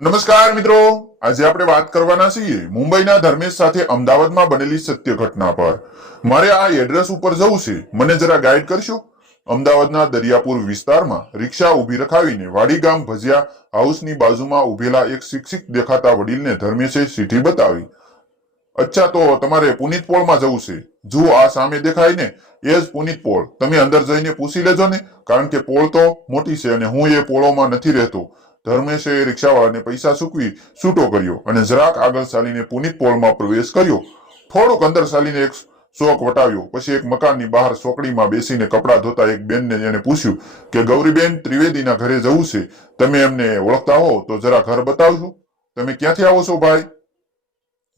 નમસ્કાર મિત્રો, આજે આપણે વાત કરવાના છીએ મુંબઈના ધર્મેશ સાથે અમદાવાદમાં બનેલી સત્ય ઘટના પર. મારે આ એડ્રેસ ઉપર જવું છે, મને જરા ગાઈડ કરશો? અમદાવાદના દરિયાપુર વિસ્તારમાં રિક્ષા ઊભી રખાવીને વાડીગામ ભજીયા હાઉસની બાજુમાં ઉભેલા એક શિક્ષિત દેખાતા વડીલને ધર્મેશે સીટી બતાવી. અચ્છા, તો તમારે પુનિત પોળમાં જવું છે. જુઓ, આ સામે દેખાય ને, એ જ પુનિત પોળ. તમે અંદર જઈને પૂછી લેજો ને, કારણ કે પોળ તો મોટી છે અને હું એ પોળોમાં નથી રહેતો. ધર્મેશે રિક્ષાવાળાને પૈસા ચૂકવી છૂટો કર્યો અને જરાક આગળ ચાલીને પુનિત પોળમાં પ્રવેશ કર્યો. થોડોક અંદર ચાલીને એક શોક વટાવ્યો. પછી એક મકાનની બહાર ચોકડીમાં બેસીને કપડાં ધોતા એક બેનને એને પૂછ્યું કે ગૌરીબેન ત્રિવેદીના ઘરે જવું છે, તમે એમને ઓળખતા હો તો જરા ઘર બતાવજો. તમે ક્યાંથી આવો છો ભાઈ?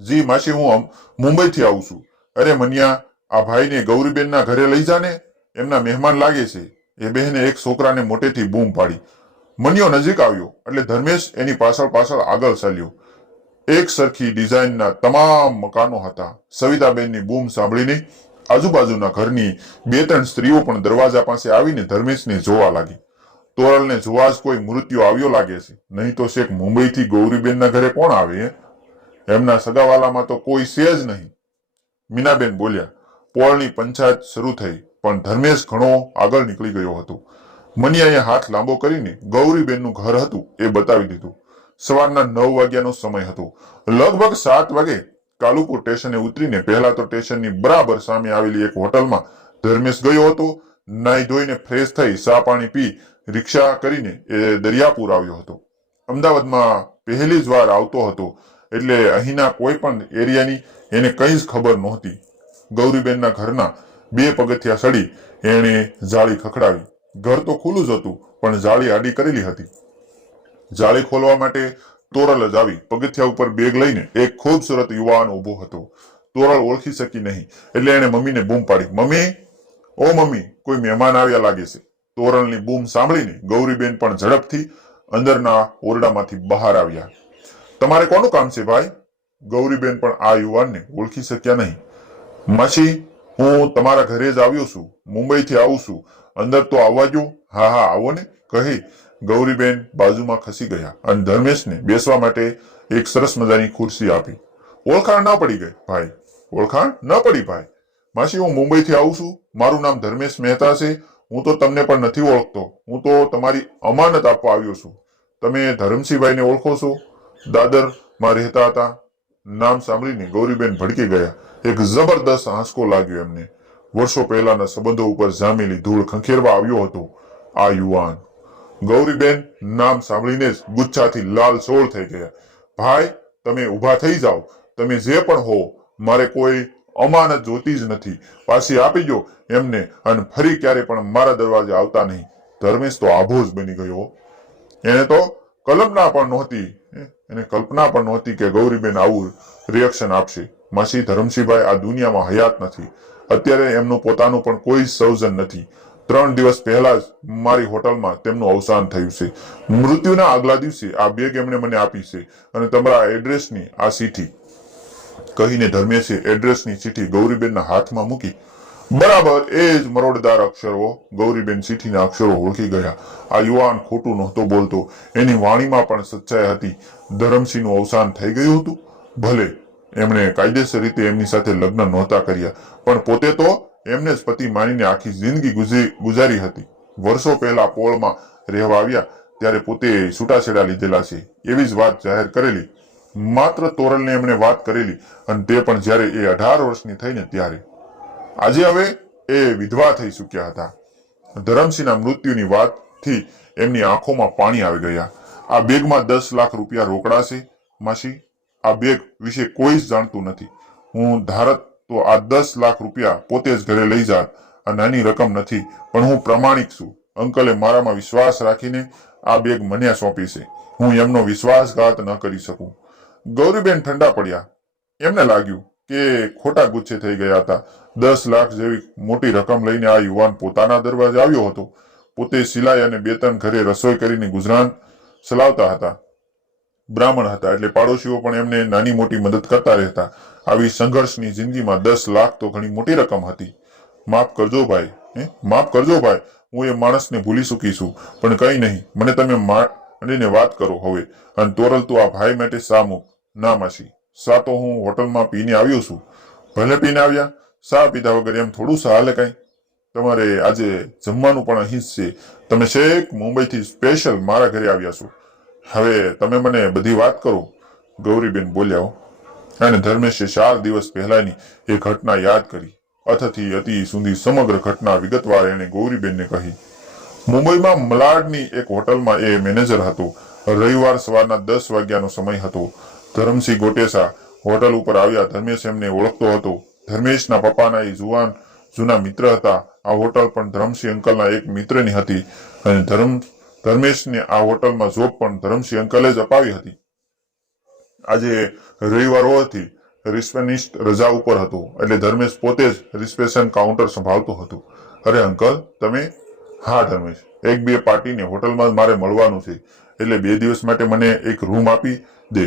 જી માસી, હું મુંબઈથી આવું છું. અરે મનિયા, આ ભાઈને ગૌરીબેનના ઘરે લઈ જાને, એમના મહેમાન લાગે છે. એ બહેને એક છોકરાને મોટેથી બૂમ પાડી. મનિયો નજીક આવ્યો એટલે ધર્મેશ એની પાછળ આગળ ચાલ્યો. એક સરખી ડિઝાઇનના તમામ મકાનો હતા. સવિતાબેનની બૂમ સાંભળીને આજુબાજુના ઘરની બે ત્રણ સ્ત્રીઓ પણ દરવાજા પાસે આવીને ધર્મેશને જોવા લાગી. તોરલને જોવા જ કોઈ મૃત્યુ આવ્યો લાગે છે, નહીં તો શેખ મુંબઈથી ગૌરીબેનના ઘરે કોણ આવે? એમના સગાવાલામાં તો કોઈ છે જ નહીં. મીનાબેન બોલ્યા. પોળની પંચાયત શરૂ થઈ, પણ ધર્મેશ ઘણો આગળ નીકળી ગયો હતો. મનિયાએ હાથ લાંબો કરીને ગૌરીબેનનું ઘર હતું એ બતાવી દીધું. સવારના 9 વાગ્યાનો સમય હતો. લગભગ 7 વાગે કાલુપુર સ્ટેશને ઉતરીને પહેલા તો સ્ટેશનની બરાબર સામે આવેલી એક હોટલમાં ધર્મેશ ગયો હતો. નાઈ ધોઈને ફ્રેશ થઈ ચા પાણી પી રિક્ષા કરીને એ દરિયાપુર આવ્યો હતો. અમદાવાદમાં પહેલી જ વાર આવતો હતો એટલે અહીંના કોઈ પણ એરિયાની એને કંઈ જ ખબર નહોતી. ગૌરીબેનના ઘરના 2 પગથિયા ચડી એણે જાળી ખખડાવી. ઘર તો ખુલ્લું જ હતું, પણ જાળી આડી કરેલી હતી. જાળી ખોલવા માટે તોરલ જ આવી. પગથિયા ઉપર બેગ લઈને એક ખૂબસૂરત યુવાન ઉભો હતો. તોરલ ઓળખી શકી નહીં એટલે એણે મમ્મીને બૂમ પાડી. મમ્મી, ઓ મમ્મી, કોઈ મહેમાન આવ્યા લાગે છે. તોરલની બૂમ સાંભળીને ગૌરીબેન પણ ઝડપથી અંદરના ઓરડામાંથી બહાર આવ્યા. તમારે કોનું કામ છે ભાઈ? ગૌરીબેન પણ આ યુવાનને ઓળખી શક્યા નહીં. માસી, હું તમારા ઘરે જ આવ્યો છું, મુંબઈથી આવું છું. અંદર તો આવવા દો. હા હા, આવો ને, કહી ગૌરીબેન બાજુમાં ખસી ગયા અને ધર્મેશને બેસવા માટે એક સરસ મજાની ખુરશી આપી. ઓળખાણ ના પડી ગઈ ભાઈ? ઓળખાણ ન પડી ભાઈ. માસી, હું મુંબઈથી આવું છું, મારું નામ ધર્મેશ મહેતા છે. હું તો તમને પણ નથી ઓળખતો. હું તો તમારી અમાનત આપવા આવ્યો છું. તમે ધરમસિંહભાઈને ઓળખો છો? દાદરમાં રહેતા હતા. નામ સાંભળીને ગૌરીબેન ભડકી ગયા. એક જબરદસ્ત આંચકો લાગ્યો એમને. વર્ષો પહેલાના સંબંધો ઉપર જામેલી ધૂળ ખંખેરવા આવ્યો હતો આ યુવાન. ગૌરીબેન નામ સાંભળીને જ ગુચ્છાથી લાલચોળ થઈ ગયા. ભાઈ, તમે ઊભા થઈ જાઓ. તમે જે પણ હો, મારે કોઈ અમાનત જોતી જ નથી. પાછી આપી દો એમને અને ફરી ક્યારે પણ મારા દરવાજે આવતા નહીં. ધર્મેશ તો આભો જ બની ગયો. એને તો કલ્પના પણ નહોતી કે ગૌરીબેન આવું રિએક્શન આપશે. માસી, ધરમસિંહભાઈ આ દુનિયામાં હયાત નથી. અત્યારે એમનું પોતાનું પણ કોઈ સૌજન નથી. 3 દિવસ પહેલા જ મારી હોટલમાં તેમનું અવસાન થયું છે. મૃત્યુના આગલા દિવસે આ બેગ એમણે મને આપી છે અને તમારા એડ્રેસની આ ચીઠી, કહીને ધર્મેશે એડ્રેસની ચીઠી ગૌરીબેનના હાથમાં મૂકી. બરાબર એ જ મરોડદાર અક્ષરો. ગૌરીબેન ચીઠીના અક્ષરો ઓળખી ગયા. આ યુવાન ખોટું નહોતો બોલતો. એની વાણીમાં પણ સચ્ચાઈ હતી. ધરમસિંહનું અવસાન થઈ ગયું હતું. ભલે એમણે કાયદેસર રીતે એમની સાથે લગ્ન નહોતા કર્યા, પણ પોતે તો એમને જ પતિ માનીને આખી જિંદગી ગુજારી હતી. વર્ષો પહેલા પોળમાં રહેવા આવ્યા ત્યારે પોતે છૂટાછેડા લીધેલા છે એવી જ વાત જાહેર કરેલી. માત્ર તોરલને એમણે વાત કરેલી અને તે પણ જ્યારે એ 18 વર્ષની થઈને ત્યારે. આજે હવે એ વિધવા થઈ ચૂક્યા હતા. ધરમસિંહના મૃત્યુની વાતથી એમની આંખોમાં પાણી આવી ગયા. આ બેગમાં 10 લાખ રૂપિયા રોકડા છે. માસી, આ બેગ વિશે કોઈ જ જાણતું નથી. હું ધારત તો આ 10 લાખ રૂપિયા પોતે જ ઘરે લઈ જાત. આ નાની રકમ નથી, પણ હું પ્રમાણિક છું. અંકલે મારામાં વિશ્વાસ રાખીને આ બેગ મને સોંપી છે. હું એમનો વિશ્વાસઘાત ન કરી શકું. ગૌરીબેન ઠંડા પડ્યા. એમને લાગ્યું કે ખોટા ગુસ્સે થઈ ગયા હતા. 10 લાખ જેવી મોટી રકમ લઈને આ યુવાન પોતાના દરવાજે આવ્યો હતો. પોતે સિલાઈ અને 2-3 ઘરે રસોઈ કરીને ગુજરાન ચલાવતા હતા. બ્રાહ્મણ હતા એટલે પાડોશીઓ પણ એમને નાની મોટી મદદ કરતા રહેતા. આવી સંઘર્ષની જિંદગીમાં 10 લાખ તો ઘણી મોટી રકમ હતી. માફ કરજો ભાઈ, હું એ માણસને ભૂલી ચૂકી છું, પણ કઈ નહીં, મને તમે અને એને વાત કરો હવે. અને તોરલ તું આ ભાઈ માટે શા મૂક. ના માસી, શા તો હું હોટલમાં પીને આવ્યો છું. ભલે પીને આવ્યા, શા પીધા વગર એમ થોડું શા હાલે કઈ. તમારે આજે જમવાનું પણ અહીં જ છે. તમે છેક મુંબઈથી સ્પેશિયલ મારા ઘરે આવ્યા છો. હવે તમે મને બધી વાત કરો, ગૌરીબેન બોલ્યા. અને ધર્મેશે 4 દિવસ પહેલાની એ ઘટના યાદ કરી. અથથી અતિ સુધી સમગ્ર ઘટના વિગતવાર એને ગૌરીબેનને કહી. મુંબઈમાં મલાડની એક હોટલમાં એ મેનેજર હતો. રવિવાર સવારના 10 વાગ્યાનો સમય હતો. ધરમસિંહ ગોટેસા હોટલ ઉપર આવ્યા. ધર્મેશ એમને ઓળખતો હતો. ધર્મેશના પપ્પાના એ જૂના મિત્ર હતા. આ હોટલ પણ ધરમસિંહ અંકલના એક મિત્રની હતી અને ધર્મેશને આ હોટલમાં જોબ પણ ધરમસિંહ અંકલે જ અપાવી હતી. આજે રવિવાર હોવાથી રિસેપ્શનિસ્ટ રજા ઉપર હતો એટલે ધર્મેશ પોતે જ રિસેપ્શન કાઉન્ટર સંભાળતો હતો. અરે અંકલ તમે? હા ધર્મેશ, 1-2 પાર્ટીને હોટલમાં મારે મળવાનું છે એટલે 2 દિવસ માટે મને એક રૂમ આપી દે.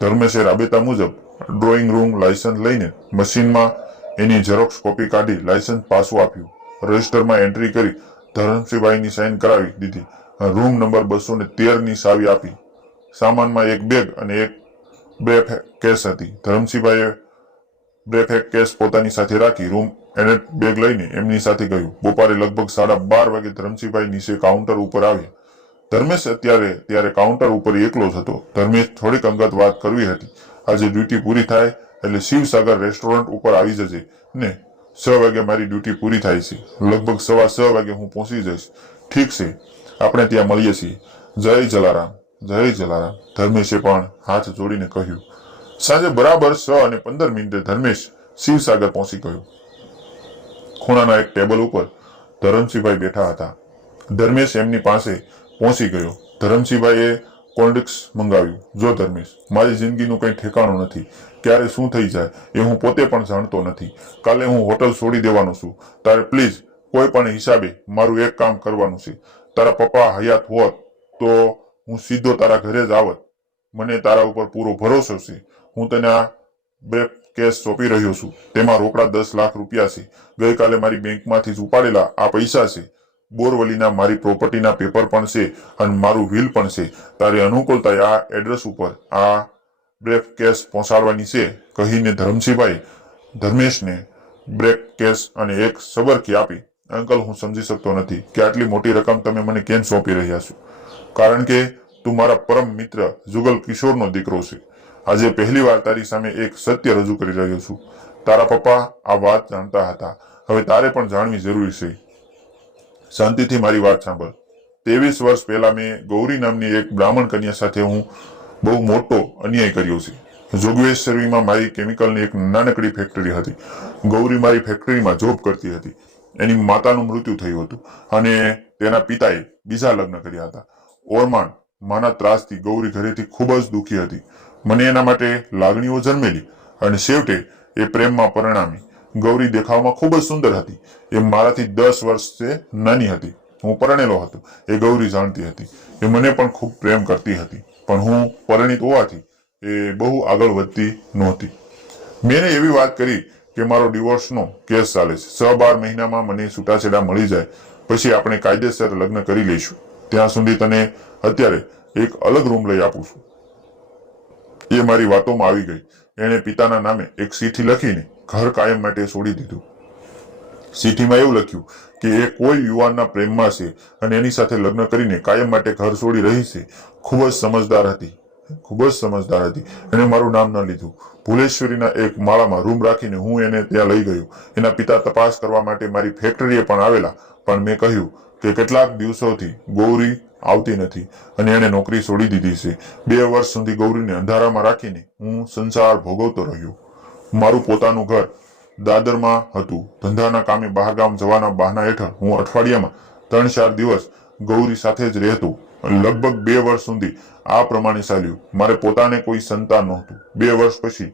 ધર્મેશે રાબેતા મુજબ ડ્રોઈંગ રૂમ લાયસન્સ લઈને મશીનમાં એની ઝેરોક્સ કોપી કાઢી લાયસન્સ પાછું આપ્યું. રજિસ્ટરમાં એન્ટ્રી કરી ધરમસિંહભાઈની સાઇન કરાવી દીધી. રૂમ નંબર 213 ની ચાવી આપી. સામાનમાં એક બેગ અને એક બ્રેફ કેસ હતી. ધરમસિંહભાઈએ બ્રેફ કેસ પોતાની સાથે રાખી રૂમ એને બેગ લઈને એમની સાથે ગયું. બપોરે લગભગ 12:30 વાગે ધરમસિંહભાઈ નીચે કાઉન્ટર ઉપર આવ્યા. ધર્મેશ ત્યારે કાઉન્ટર ઉપર એકલો જ હતો. ધર્મેશ થોડીક અંગત વાત કરવી હતી. આજે ડ્યુટી પૂરી થાય એટલે શિવસાગર રેસ્ટોરન્ટ ઉપર આવી જજે ને. 6 વાગે મારી ડ્યુટી પૂરી થાય છે. લગભગ 6:15 વાગે હું પહોંચી જઈશ. ઠીક છે, આપણે ત્યાં મળીએ છીએ. જય જલારામ. જય જલારામ. ધર્મેશે પણ હાથ જોડીને કહ્યું. સાંજે બરાબર 6:15 ધર્મેશ શિવસાગર પહોંચી ગયો. ખૂણાના એક ટેબલ ઉપર ધરમસિંહભાઈ બેઠા હતા. ધર્મેશ એમની પાસે પહોંચી ગયો. ધરમસિંહભાઈએ કોલ્ડ્રિંક્સ મંગાવ્યું. જો ધર્મેશ, મારી જિંદગીનું કંઈ ઠેકાણું નથી. ક્યારે શું થઈ જાય એ હું પોતે પણ જાણતો નથી. કાલે હું હોટલ છોડી દેવાનો છું. તારે પ્લીઝ કોઈ પણ હિસાબે મારું એક કામ કરવાનું છે. તારા પપ્પા હયાત હોત તો હું સીધો તારા ઘરે જ આવત. મને તારા ઉપર પૂરો ભરોસો છે. હું તને આ બ્રેફ કેસ સોંપી રહ્યો છું. તેમાં રોકડા 10 લાખ રૂપિયા છે. ગઈકાલે મારી બેંકમાંથી જ ઉપાડેલા આ પૈસા છે. બોરવલીના મારી પ્રોપર્ટીના પેપર પણ છે અને મારું વિલ પણ છે. તારી અનુકૂળતાએ આ એડ્રેસ ઉપર આ બ્રેફ કેસ પહોંચાડવાની છે. કહીને ધરમસિંહભાઈ ધર્મેશને બ્રેફ કેસ અને એક સબરકી આપી. અંકલ, હું સમજી શકતો નથી કે આટલી મોટી રકમ તમે મને કેમ સોંપી રહ્યા છો. કારણ કે તું મારા પરમ મિત્ર જુગલ કિશોરનો દીકરો છે. આજે પહેલીવાર તારી સામે એક સત્ય રજૂ કરી રહ્યો છું. તારા પપ્પા આ વાત જાણતા હતા. હવે તારે પણ જાણવી જરૂરી છે. શાંતિથી મારી વાત સાંભળ. 23 વર્ષ પહેલા મેં ગૌરી નામની એક બ્રાહ્મણ કન્યા સાથે હું બહુ મોટો અન્યાય કર્યો છે. જોગવેશ્વરીમાં મારી કેમિકલની એક નાનકડી ફેક્ટરી હતી. ગૌરી મારી ફેક્ટરીમાં જોબ કરતી હતી. એની માતાનું મૃત્યુ થયું હતું અને તેના પિતાએ બીજા લગ્ન કર્યા હતા. ઓરમાન માના ત્રાસથી ગૌરી ઘરેથી ખૂબ જ દુઃખી હતી. મને એના માટે લાગણીઓ જન્મેલી અને છેવટે એ પ્રેમમાં પરિણામી. ગૌરી દેખાવમાં ખૂબ જ સુંદર હતી. એ મારાથી 10 વર્ષે નાની હતી. હું પરણેલો હતો. એ ગૌરી જાણતી હતી. એ મને પણ ખૂબ પ્રેમ કરતી હતી. પણ હું પરિણીત હોવાથી એ બહુ આગળ વધતી નહોતી. મેં એવી વાત કરી કે મારો ડિવોર્સનો કેસ ચાલે છે. 6-12 મહિનામાં મને છૂટાછેડા મળી જાય પછી આપણે કાયદેસર લગ્ન કરી લઈશું. ત્યાં સુધી તને અત્યારે એક અલગ રૂમ લઈ આપું છું. એ મારી વાતોમાં આવી ગઈ. એણે પિતાના નામે એક ચીઠી લખીને ઘર કાયમ માટે છોડી દીધું. ચીઠીમાં એવું લખ્યું કે એ કોઈ યુવાનના પ્રેમમાં છે અને એની સાથે લગ્ન કરીને કાયમ માટે ઘર છોડી રહી છે. ખૂબ જ સમજદાર હતી. એને મારું નામ ન લીધું. ભુલેશ્વરીના એક માળામાં રૂમ રાખીને હું એને ત્યાં લઈ ગયો. એના પિતા તપાસ કરવા માટે મારી ફેક્ટરીએ પણ આવેલા, પણ મેં કહ્યું કે કેટલાક દિવસોથી ગૌરી આવતી નથી અને એને નોકરી છોડી દીધી છે. 2 વર્ષ સુધી ગૌરીને અંધારામાં રાખીને હું સંસાર ભોગવતો રહ્યો. મારું પોતાનું ઘર દાદરમાં હતું. ધંધાના કામે બહારગામ જવાના બહાના હેઠળ હું અઠવાડિયામાં 3-4 દિવસ ગૌરી સાથે જ રહેતો. લગભગ 2 વર્ષ સુધી આ પ્રમાણે ચાલ્યું. મારે પોતાને કોઈ સંતાન નહોતું. 2 વર્ષ પછી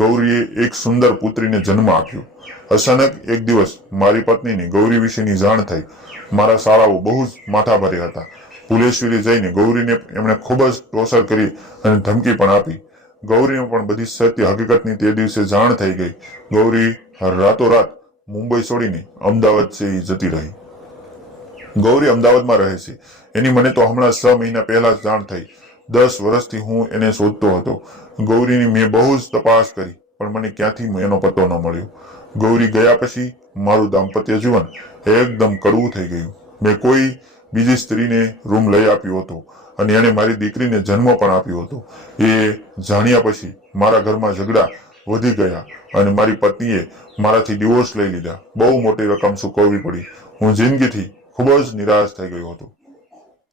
ગૌરીએ એક સુંદર પુત્રીને જન્મ આપ્યો. અચાનક એક દિવસ મારી પત્નીને ગૌરી વિશેની જાણ થઈ. મારા શાળાઓ બહુ જ માથાભારે હતા. ભુલેશ્વરી જઈને ગૌરીને એમણે ખૂબ જ ટોર્ચર કરી અને ધમકી પણ આપી. ગૌરીને પણ બધી સત્ય હકીકતની તે દિવસે જાણ થઈ ગઈ. ગૌરી રાતોરાત મુંબઈ છોડીને અમદાવાદ જતી રહી. ગૌરી અમદાવાદમાં રહે છે. એની મને તો હમણાં 6 મહિના પહેલા જ જાણ થઈ. 10 વર્ષથી હું એને શોધતો હતો. ગૌરીની મેં બહુ જ તપાસ કરી, પણ મને ક્યાંથી એનો પતો ન મળ્યો. ગૌરી ગયા પછી મારું દાંપત્ય જીવન એકદમ કડવું થઈ ગયું. મેં કોઈ બીજી સ્ત્રીને રૂમ લઈ આપ્યો હતો અને એને મારી દીકરીને જન્મ પણ આપ્યો હતો. એ જાણ્યા પછી મારા ઘરમાં ઝઘડા વધી ગયા અને મારી પત્નીએ મારાથી ડિવોર્સ લઈ લીધા. બહુ મોટી રકમ ચૂકવવી પડી. હું જિંદગીથી ખૂબ જ નિરાશ થઈ ગયો હતો.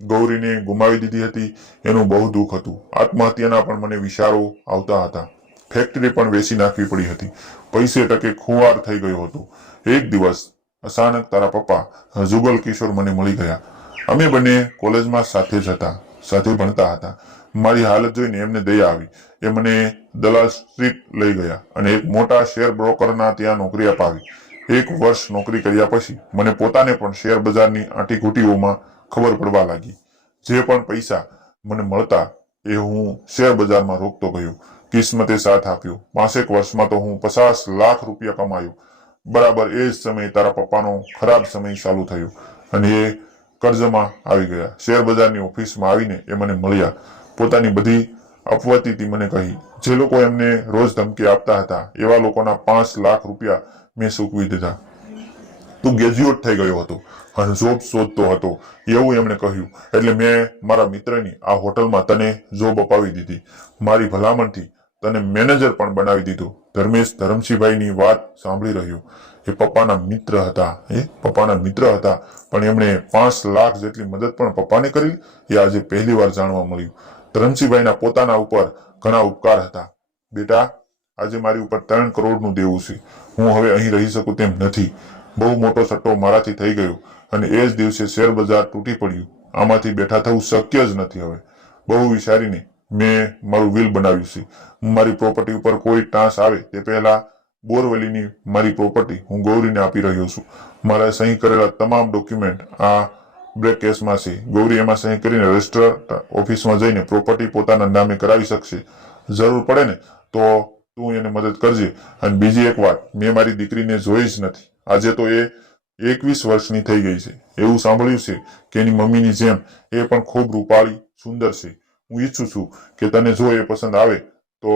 ગૌરીને ગુમાવી દીધી હતી, એનું બહુ દુઃખ હતું. આત્મહત્યાના પણ મને વિચારો આવતા હતા. ફેક્ટરી પણ વેચી નાખવી પડી હતી. પૈસે ટકે ખુવાર થઈ ગયો હતો. એક દિવસ અચાનક તારા પપ્પા જુગલ કિશોર મને મળી ગયા. અમે બંને કોલેજમાં સાથે જ હતા, સાથે ભણતા હતા. મારી હાલત જોઈને એમને દયા આવી. એ મને દલાલ સ્ટ્રીટ લઈ ગયા અને એક મોટા શેર બ્રોકરના ત્યાં નોકરી અપાવી. 1 વર્ષ નોકરી કર્યા પછી મને પોતાને પણ શેર બજારની આંટીઘૂંટીઓમાં ખબર પડવા લાગી. જે પણ પૈસા મને મળતા એ હું શેર બજારમાં રોકતો ગયો. કિસ્મતે સાથ આપ્યો. 5 વર્ષમાં તો હું 50 લાખ રૂપિયા કમાયો. બરાબર એ જ સમયે તારા પપ્પાનો ખરાબ સમય ચાલુ થયો અને એ કર્જમાં આવી ગયા. શેર બજારની ઓફિસમાં આવીને એ મને મળ્યા. પોતાની બધી અપવર્તીથી મને કહી. જે લોકો એમને રોજ ધમકી આપતા હતા એવા લોકોના 5 લાખ રૂપિયા મેં ચૂકવી દીધા. તું ગ્રેજ્યુએટ થઈ ગયો હતો અને જોબ શોધતો હતો એવું એમણે કહ્યું. એટલે મેં મારા મિત્રની આ હોટલમાં તને જોબ અપાવી દીધી. મારી ભલામણથી તને મેનેજર પણ બનાવી દીધો. ધર્મેશ ધરમસિંહભાઈની વાત સાંભળી રહ્યો. એ પપ્પાના મિત્ર હતા પણ એમણે 5 લાખ જેટલી મદદ પણ પપ્પાને કરી એ આજે પહેલી વાર જાણવા મળ્યું. ધરમસિંહભાઈના પોતાના ઉપર ઘણા ઉપકાર હતા. બેટા, આજે મારી ઉપર 3 કરોડનું દેવું છે. હું હવે અહીં રહી શકું તેમ નથી. બહુ મોટો સટ્ટો મારાથી થઈ ગયો અને એ જ દિવસે શેર બજાર તૂટી પડ્યું. આમાંથી બેઠા થવું શક્ય જ નથી. હવે બહુ વિચારીને મેં મારું વિલ બનાવ્યું છે. મારી પ્રોપર્ટી ઉપર કોઈ ટાંસ આવે તે પહેલા બોરવલીની મારી પ્રોપર્ટી હું ગૌરીને આપી રહ્યો છું. મારા સહી કરેલા તમામ ડોક્યુમેન્ટ આ બ્રેક કેસમાં છે. ગૌરી એમાં સહી કરીને રજિસ્ટર ઓફિસમાં જઈને પ્રોપર્ટી પોતાના નામે કરાવી શકશે. જરૂર પડે ને તો તું એને મદદ કરજે. અને બીજી એક વાત, મેં મારી દીકરીને જોઈ જ નથી. આજે તો એ 21 વર્ષની થઈ ગઈ છે. એવું સાંભળ્યું છે કે એની મમ્મીની જેમ એ પણ ખૂબ રૂપાળી, સુંદર છે. હું ઈચ્છું છું કે તને જો એ પસંદ આવે તો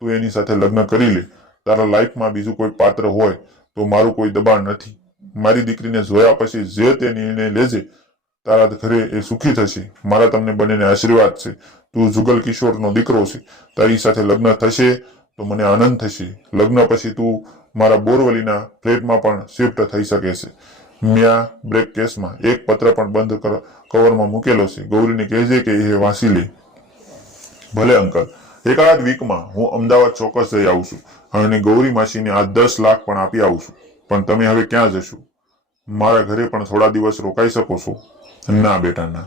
તું એની સાથે લગ્ન કરી લે. તારા લાઈફમાં બીજું કોઈ પાત્ર હોય તો મારું કોઈ દબાણ નથી. મારી દીકરીને જોયા પછી જે તે નિર્ણય લેજે. તારા ઘરે એ સુખી થશે. મારા તમને બંનેને આશીર્વાદ છે. તું જુગલ કિશોરનો દીકરો છે. તારી સાથે લગ્ન થશે તો મને આનંદ થશે. લગ્ન પછી તું મારા બોરવલીના ફ્લેટમાં પણ શિફ્ટ થઈ શકે છે. મેં આ બ્રેક કેસમાં એક પત્ર પણ બંધ કવરમાં મૂકેલો છે. ગૌરીને કહેજે કે એ વાંચી લે. ભલે અંકલ, એકાદ વીકમાં હું અમદાવાદ ચોક્કસ જઈ આવું છું અને ગૌરી માસીને આ 10 લાખ પણ આપી આવું છું. પણ તમે હવે ક્યાં જશો? મારા ઘરે પણ થોડા દિવસ રોકાઈ શકો છો? ના બેટા ના,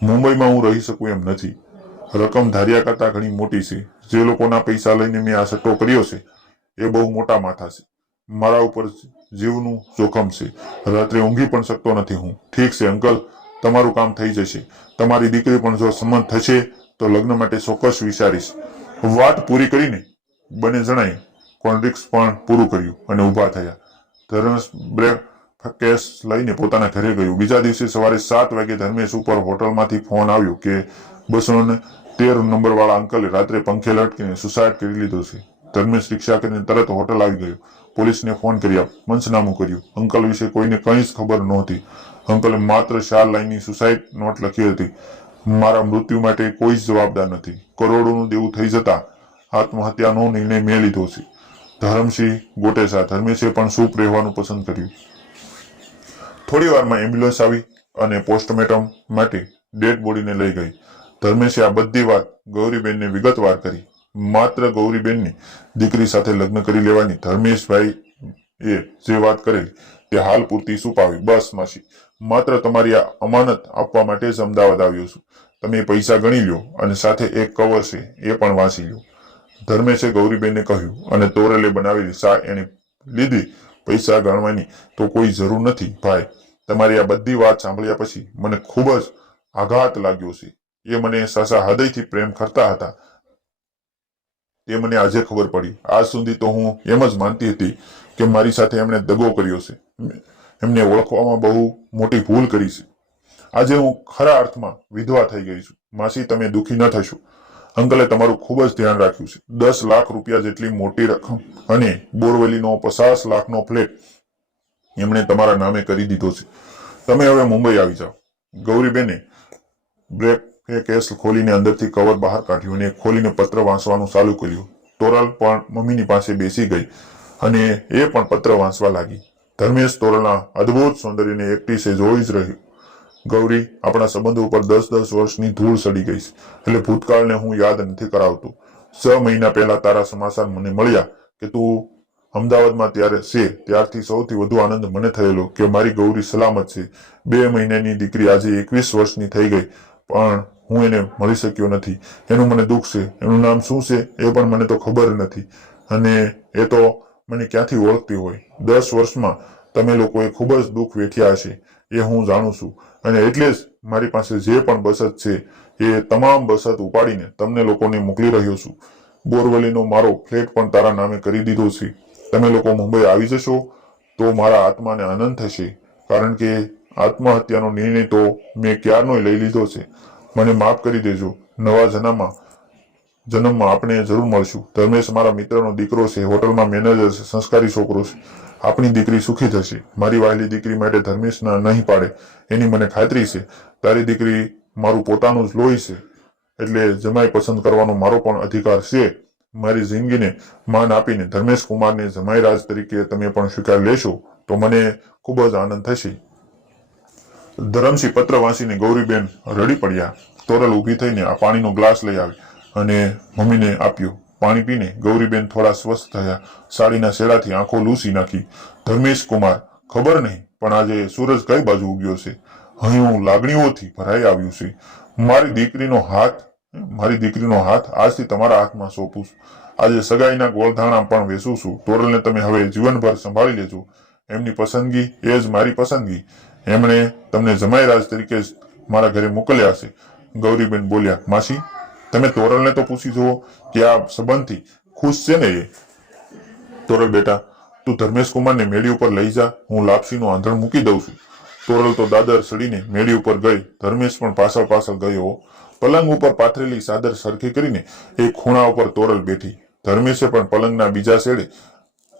મુંબઈમાં હું રહી શકું એમ નથી. રકમ ધાર્યા કરતા ઘણી મોટી છે. જે લોકોના પૈસા લઈને મેં આ સટ્ટો કર્યો છે એ બહુ મોટા માથા છે. મારા ઉપર જીવનું જોખમ છે. રાત્રે ઊંઘી પણ શકતો નથી હું. ઠીક છે અંકલ, તમારું કામ થઈ જશે. તમારી દીકરી પણ જો સંમત થશે તો લગ્ન માટે ચોક્કસ વિચારીશ. વાત પૂરી કરીને બંને જણાએ કોન્ટ્રાક્ટ પણ પૂરું કર્યું અને ઊભા થયા. ધર્મેશ બ્રેક કેસ લઈને પોતાના ઘરે ગયું. બીજા દિવસે સવારે 7 વાગે ધર્મેશ ઉપર હોટલમાંથી ફોન આવ્યો કે 213 નંબર વાળા અંકલે રાત્રે પંખે લટકીને સુસાઇડ કરી લીધો છે. ધર્મેશ રિક્ષા કરીને તરત હોટલ આવી ગયો. પોલીસને ફોન કર્યા, પંચનામું કર્યું. અંકલ વિશે કોઈને કંઈ જ ખબર નહોતી. અંકલે માત્ર 4 લાઈનની સુસાઇડ નોટ લખી હતી. મારા મૃત્યુ માટે કોઈ જ જવાબદાર નથી. કરોડોનું દેવું થઈ જતા આત્મહત્યાનો નિર્ણય મેં લીધો છે. ધરમસિંહ ગોટેસા. ધર્મેશે પણ ચૂપ રહેવાનું પસંદ કર્યું. થોડી વારમાં એમ્બ્યુલન્સ આવી અને પોસ્ટમોર્ટમ માટે ડેડ બોડીને લઈ ગઈ. ધર્મેશે આ બધી વાત ગૌરીબેનને વિગતવાર કરી. માત્ર ગૌરીબેનની દીકરી સાથે લગ્ન કરી લેવાની ધર્મેશભાઈ એ જે વાત કરેલી તે હાલ પૂરતી છુપાવી. બસ માસી, માત્ર તમારી આ અમાનત આપવા માટે જ અમદાવાદ આવ્યો છું. તમે પૈસા ગણી લ્યો અને સાથે એક કવર છે એ પણ વાંચી લ્યો. ધર્મેશે ગૌરીબેનને કહ્યું અને તોરેલે બનાવેલી ચા એને લીધી. પૈસા ગણવાની તો કોઈ જરૂર નથી ભાઈ. તમારી આ બધી વાત સાંભળ્યા પછી મને ખૂબ જ આઘાત લાગ્યો છે. એ મને સાચા હૃદયથી પ્રેમ કરતા હતા તે મને આજે ખબર પડી. આજ સુધી તો હું એમ જ માનતી હતી કે મારી સાથે એમણે દગો કર્યો છે. એમને ઓળખવામાં બહુ મોટી ભૂલ કરી છે. આજે હું ખરા અર્થમાં વિધવા થઈ ગઈ છું. માસી, તમે દુઃખી ન થશો. અંકલે તમારું ખૂબ જ ધ્યાન રાખ્યું છે. 10 લાખ રૂપિયા જેટલી મોટી રકમ અને બોરવલીનો 50 લાખનો ફ્લેટ એમણે તમારા નામે કરી દીધો છે. તમે હવે મુંબઈ આવી જાઓ. ગૌરીબેને બ્રેક કેસ ખોલીને અંદરથી કવર બહાર કાઢ્યું અને ખોલીને પત્ર વાંચવાનું ચાલુ કર્યું. તોરલ પણ મમ્મીની પાસે બેસી ગઈ અને એ પણ પત્ર વાંચવા લાગી. ધર્મેશ તોરલના અદ્ભુત સૌંદર્યને એકટીસે જોઈ જ રહ્યું. ગૌરી, આપણા સંબંધો ઉપર 10-10 વર્ષની ધૂળ સડી ગઈ છે, એટલે ભૂતકાળને હું યાદ નથી કરાવતો. 6 મહિના પહેલા તારા સમાચાર મને મળ્યા કે તું અમદાવાદમાં ત્યારથી સૌથી વધુ આનંદ મને થયેલો કે મારી ગૌરી સલામત છે. 2 મહિનાની દીકરી આજે 21 વર્ષની થઈ ગઈ, પણ હું એને મળી શક્યો નથી. એનું મને દુઃખ છે. એનું નામ શું છે એ પણ મને તો ખબર નથી, અને એ તો મને ક્યાંથી ઓળખતી હોય. 10 વર્ષમાં તમે લોકોએ ખૂબ જ દુઃખ વેઠ્યા હશે, એ હું જાણું છું, અને એટલે જ મારી પાસે જે પણ બચત છે એ તમામ બચત ઉપાડીને તમને લોકોને મોકલી રહ્યો છું. બોરવલીનો મારો ફ્લેટ પણ તારા નામે કરી દીધો છે. તમે લોકો મુંબઈ આવી જશો તો મારા આત્માને આનંદ થશે, કારણ કે આત્મહત્યાનો નિર્ણય તો મેં ક્યારનો લઈ લીધો છે. મને માફ કરી દેજો. નવા જન્મમાં આપણે જરૂર મળશું. ધર્મેશ મારા મિત્રનો દીકરો છે, હોટલમાં મેનેજર છે, સંસ્કારી છોકરો છે. આપણી દીકરી સુખી થશે. મારી વહાલી દીકરી માટે ધર્મેશના નહીં પાડે એની મને ખાતરી છે. તારી દીકરી મારું પોતાનું જ લોહી છે, એટલે જમાઈ પસંદ કરવાનો મારો પણ અધિકાર છે. મારી જિંદગીને માન આપીને ધર્મેશ કુમારને જમાઈ રાજ તરીકે તમે પણ સ્વીકારી લેશો તો મને ખૂબ જ આનંદ થશે. ધરમસિંહ પત્ર વાંચીને ગૌરીબેન રડી પડ્યા. તોરલ ઊભી થઈને આ પાણીનો ગ્લાસ લઈ આવી અને મમ્મીને આપ્યો. પાણી પીને ગૌરીબેન થોડા સ્વસ્થ થયા. સાડીના શેડાથી આંખો લૂસી નાખી. ધર્મેશ કુમાર, ખબર નહીં પણ આજે સૂરજ કઈ બાજુ ઉગ્યો છે. અહીં હું લાગણીઓથી ભરાઈ આવ્યું છે. મારી દીકરીનો હાથ આજથી તમારા હાથમાં સોંપું છું. આજે સગાઈના ગોળધાણા પણ વેચું છું. તોરલને તમે હવે જીવનભર સંભાળી લેજો. એમની પસંદગી એ જ મારી પસંદગી. એમણે તમને જમાઈરાજ તરીકે જ મારા ઘરે મોકલ્યા છે. ગૌરીબેન બોલ્યા, માસી, તમે તોરલને તો પૂછી જુઓ કે આ સંબંધથી ખુશ છે ને એ. તોરલ, બેટા, તું ધર્મેશ કુમારને મેળી ઉપર લઈ જા. હું લાપસીનું આંધણ મૂકી દઉં છું. તોરલ તો દાદર ચડીને મેળી ઉપર ગઈ. ધર્મેશ પણ પાછળ ગયો. પલંગ ઉપર પાથરેલી ચાદર સરખી કરીને એક ખૂણા ઉપર તોરલ બેઠી. ધર્મેશે પણ પલંગના બીજા છેડે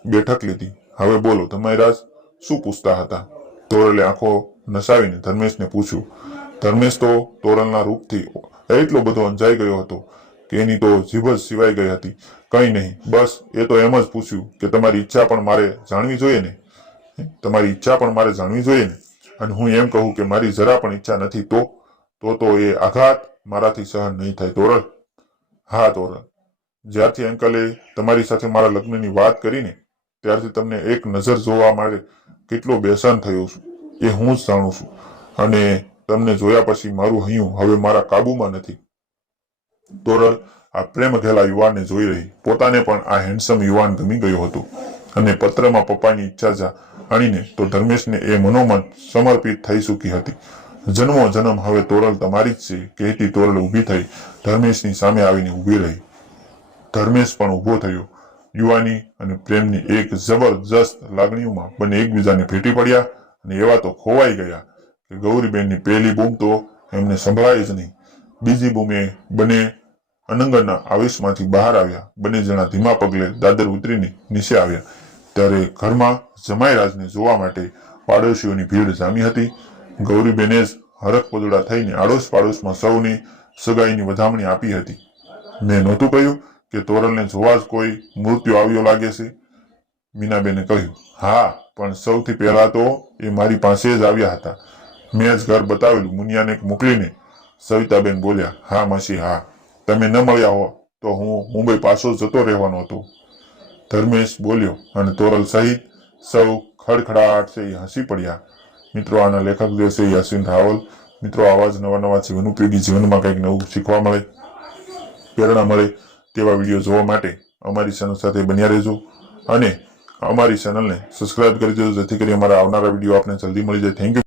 બેઠક લીધી. હવે બોલો જમાઈરાજ, શું પૂછતા હતા? તોરલે આંખો નસાવીને ધર્મેશને પૂછ્યું. ધર્મેશ તો તોરલના રૂપથી એટલો બધો અંજાઈ ગયો હતો કે એની તો જીભ જ સિવાય ગઈ હતી. કંઈ નહીં, બસ એ તો એમ જ પૂછ્યું કે તમારી ઈચ્છા પણ મારે જાણવી જોઈએ ને. અને હું એમ કહું કે મારી જરા પણ ઈચ્છા નથી તો એ આઘાત મારાથી સહન નહીં થાય. તોરલ, હા તોરલ, જ્યારથી અંકલે તમારી સાથે મારા લગ્નની વાત કરીને ત્યારથી તમને એક નજર જોવા માટે કેટલો બેસાન થયો છું એ હું જ જાણું છું, અને તમને જોયા પછી મારું હૈયું હવે મારા કાબુમાં નથી. તોરલ આ પ્રેમ ઘેલા યુવાનને જોઈ રહી. પોતાને પણ આ હેન્ડસમ યુવાન ગમી ગયો હતો, અને પત્રમાં પપ્પાની ઈચ્છા જાણીને તો ધર્મેશને એ મનોમન સમર્પિત થઈ ચૂકી હતી. જન્મો જન્મ હવે તોરલ તમારી જ છે, કહેતી તોરલ ઊભી થઈ ધર્મેશની સામે આવીને ઊભી રહી. ધર્મેશ પણ ઊભો થયો. યુવાની અને પ્રેમની એક જબરજસ્ત લાગણીઓમાં બંને એકબીજાને ભેટી પડ્યા અને એવા તો ખોવાઈ ગયા કે ગૌરીબેનની પહેલી બૂમ તો એમને સંભળાય જ નહીં. બીજી બૂમે બંને અનંગના આવેશમાંથી બહાર આવ્યા. બંને જણા ધીમા પગલે દાદર ઉતરીને નીચે આવ્યા ત્યારે ઘરમાં જમાઈરાજને જોવા માટે પાડોશીઓની ભીડ જામી હતી. ગૌરીબેને જ હરખ પદુડા થઈને આડોશ પાડોશમાં સૌની સગાઈની વધામણી આપી હતી. મેં નહોતું કહ્યું કે તોરલને જોવા જ કોઈ મૃત્યુ આવ્યો લાગે છે? મીનાબેને કહ્યું. હા, પણ સૌથી પહેલા તો એ મારી પાસે જ આવ્યા હતા. મેં જ ઘર બતાવેલું મુનિયાને મોકલીને. સવિતાબેન બોલ્યા. હા માસી, હા, તમે ન મળ્યા હો તો હું મુંબઈ પાછો જતો રહેવાનો હતો. ધર્મેશ બોલ્યો અને તોરલ સહિત સૌ ખડખડાટ છે હસી પડ્યા. મિત્રો, આના લેખક જે છે યાસીન રાવલ. મિત્રો, આવા જ નવા જીવન ઉપયોગી, જીવનમાં કંઈક નવું શીખવા મળે, પ્રેરણા મળે તેવા વિડીયો જોવા માટે અમારી ચેનલ સાથે બન્યા રહેજો, અને અમારી ચેનલને સબસ્ક્રાઇબ કરી દેજો, જેથી કરી અમારા આવનારા વિડીયો આપને જલ્દી મળી જાય. Thank you.